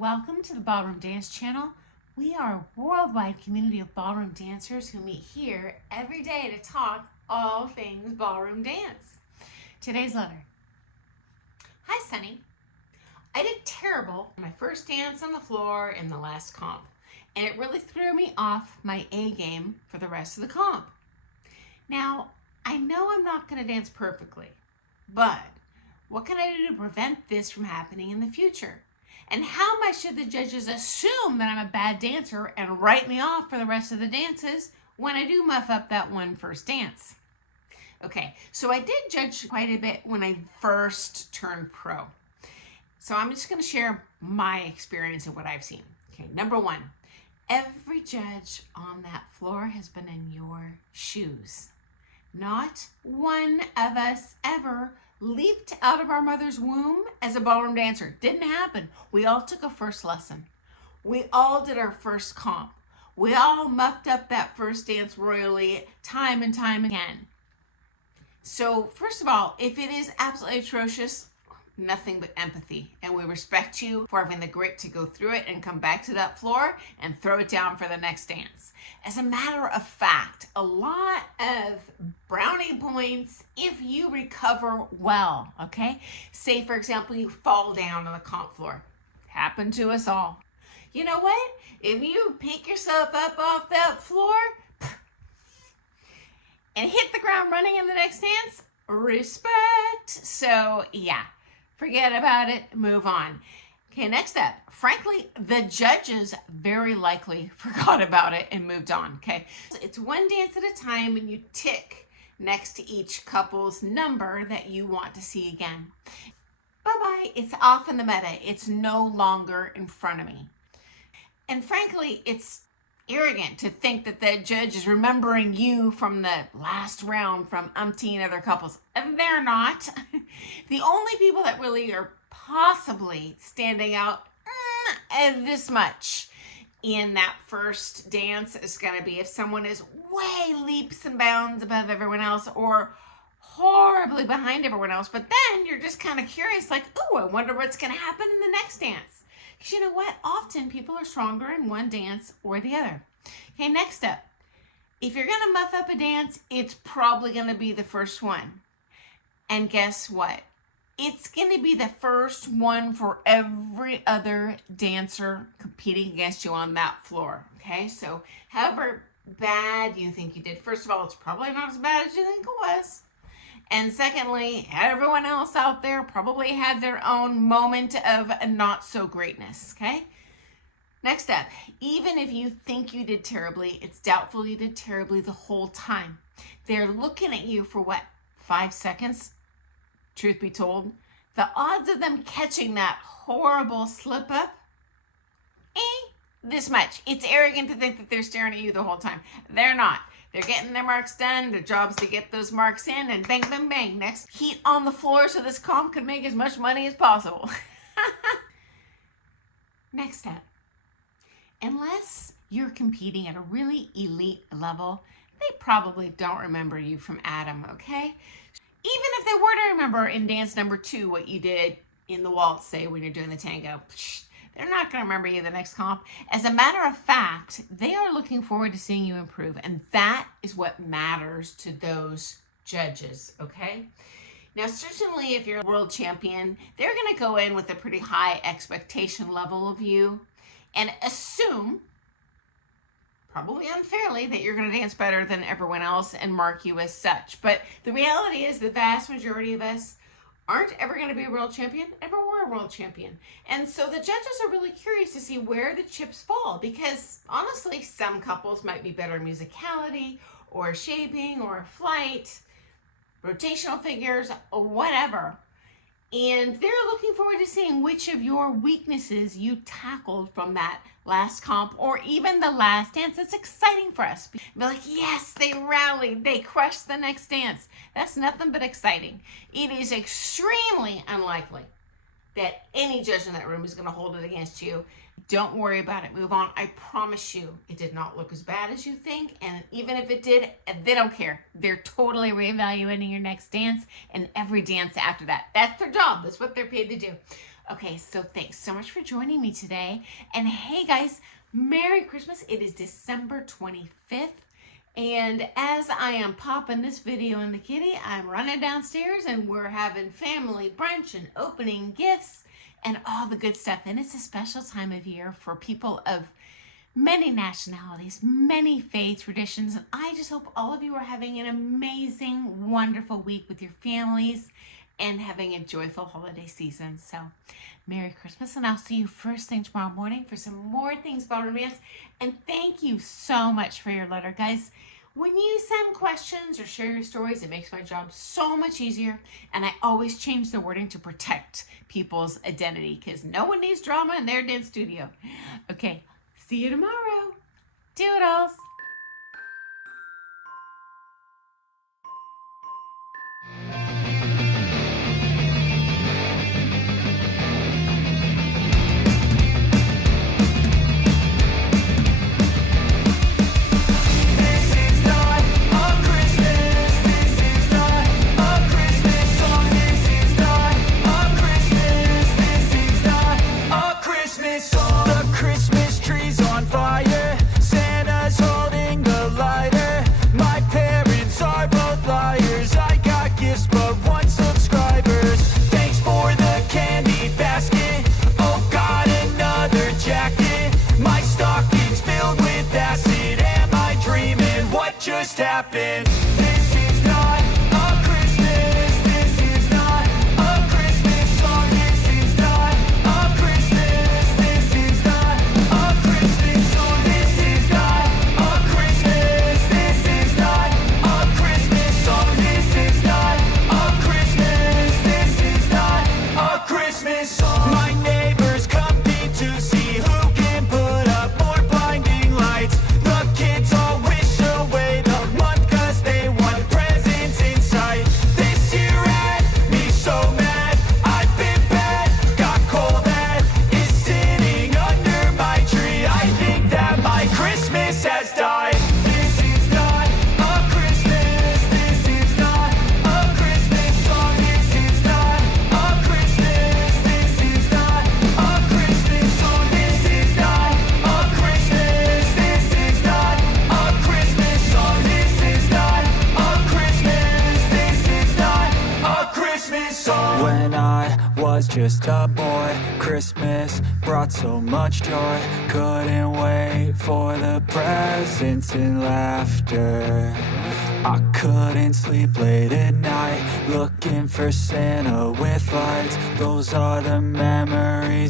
Welcome to the Ballroom Dance Channel. We are a worldwide community of ballroom dancers who meet here every day to talk all things ballroom dance. Today's letter. Hi, Sunny. I did terrible on my first dance on the floor in the last comp, and it really threw me off my A game for the rest of the comp. Now, I know I'm not going to dance perfectly, but what can I do to prevent this from happening in the future? And how much should the judges assume that I'm a bad dancer and write me off for the rest of the dances when I do muff up that one first dance? Okay, so I did judge quite a bit when I first turned pro. So I'm just going to share my experience and what I've seen. Okay, number one, every judge on that floor has been in your shoes. Not one of us ever leaped out of our mother's womb as a ballroom dancer. Didn't happen. We all took a first lesson. We all did our first comp. We all muffed up that first dance royally time and time again. So first of all, if it is absolutely atrocious, nothing but empathy, and we respect you for having the grit to go through it and come back to that floor and throw it down for the next dance. As a matter of fact, a lot of brownie points if you recover well, okay? Say, for example, you fall down on the comp floor. Happened to us all. You know what? If you pick yourself up off that floor and hit the ground running in the next dance, respect. So, yeah. Forget about it, move on. Okay, next up. Frankly, the judges very likely forgot about it and moved on, okay? It's one dance at a time and you tick next to each couple's number that you want to see again. Bye-bye, it's off in the meta. It's no longer in front of me. And frankly, it's arrogant to think that the judge is remembering you from the last round from umpteen other couples. And they're not. The only people that really are possibly standing out this much in that first dance is going to be if someone is way leaps and bounds above everyone else or horribly behind everyone else. But then you're just kind of curious, like, oh, I wonder what's going to happen in the next dance. Because you know what? Often people are stronger in one dance or the other. Okay, next up. If you're going to muff up a dance, it's probably going to be the first one. And guess what? It's going to be the first one for every other dancer competing against you on that floor. Okay, so however bad you think you did, first of all, it's probably not as bad as you think it was. And secondly, everyone else out there probably had their own moment of not so greatness, okay? Next up, even if you think you did terribly, it's doubtful you did terribly the whole time. They're looking at you for what, 5 seconds? Truth be told, the odds of them catching that horrible slip up, this much. It's arrogant to think that they're staring at you the whole time. They're not. They're getting their marks done. Their job's to get those marks in and bang, bang, bang. Next, heat on the floor so this comp can make as much money as possible. Next up, unless you're competing at a really elite level, they probably don't remember you from Adam, okay? Even if they were to remember in dance number 2 what you did in the waltz, say, when you're doing the tango, they're not going to remember you the next comp. As a matter of fact, they are looking forward to seeing you improve, and that is what matters to those judges, okay? Now, certainly if you're a world champion, they're going to go in with a pretty high expectation level of you and assume, probably unfairly, that you're going to dance better than everyone else and mark you as such. But the reality is the vast majority of us aren't ever going to be a world champion, ever were a world champion. And so the judges are really curious to see where the chips fall, because honestly, some couples might be better in musicality or shaping or flight, rotational figures, or whatever. And they're looking forward to seeing which of your weaknesses you tackled from that last comp or even the last dance. It's exciting for us. Be like, yes, they rallied, they crushed the next dance. That's nothing but exciting. It is extremely unlikely that any judge in that room is going to hold it against you. Don't worry about it. Move on. I promise you it did not look as bad as you think. And even if it did, they don't care. They're totally reevaluating your next dance and every dance after that. That's their job. That's what they're paid to do. Okay, so thanks so much for joining me today. And hey guys, Merry Christmas. It is December 25th. And as I am popping this video in the kitty, I'm running downstairs and we're having family brunch and opening gifts and all the good stuff. And it's a special time of year for people of many nationalities, many faith traditions. And I just hope all of you are having an amazing, wonderful week with your families and having a joyful holiday season. So Merry Christmas, and I'll see you first thing tomorrow morning for some more things about romance. And thank you so much for your letter, guys. When you send questions or share your stories, it makes my job so much easier. And I always change the wording to protect people's identity because no one needs drama in their dance studio. Okay, see you tomorrow. Doodles. Just happened. This is not a Christmas. This is not a Christmas song. This is not a Christmas. This is not a Christmas song. This is not a Christmas. This is not a Christmas song. This is not a Christmas. This is not a Christmas song. My neighbors compete to see who can put up more blinding lights. The kids all wish away the month 'cause they want presents in sight. This year had me so mad. I've been bad, got coal that is sitting under my tree. I think that my Christmas has died. This is not a Christmas. This is not a Christmas song. This is not a Christmas. This is not a Christmas song. This is not a Christmas. This is not a Christmas song. This is not a Christmas. This is not a Christmas song. When I was just a boy, Christmas brought so much joy. Couldn't wait for the presents and laughter. I couldn't sleep late at night, looking for Santa with lights. Those are the memories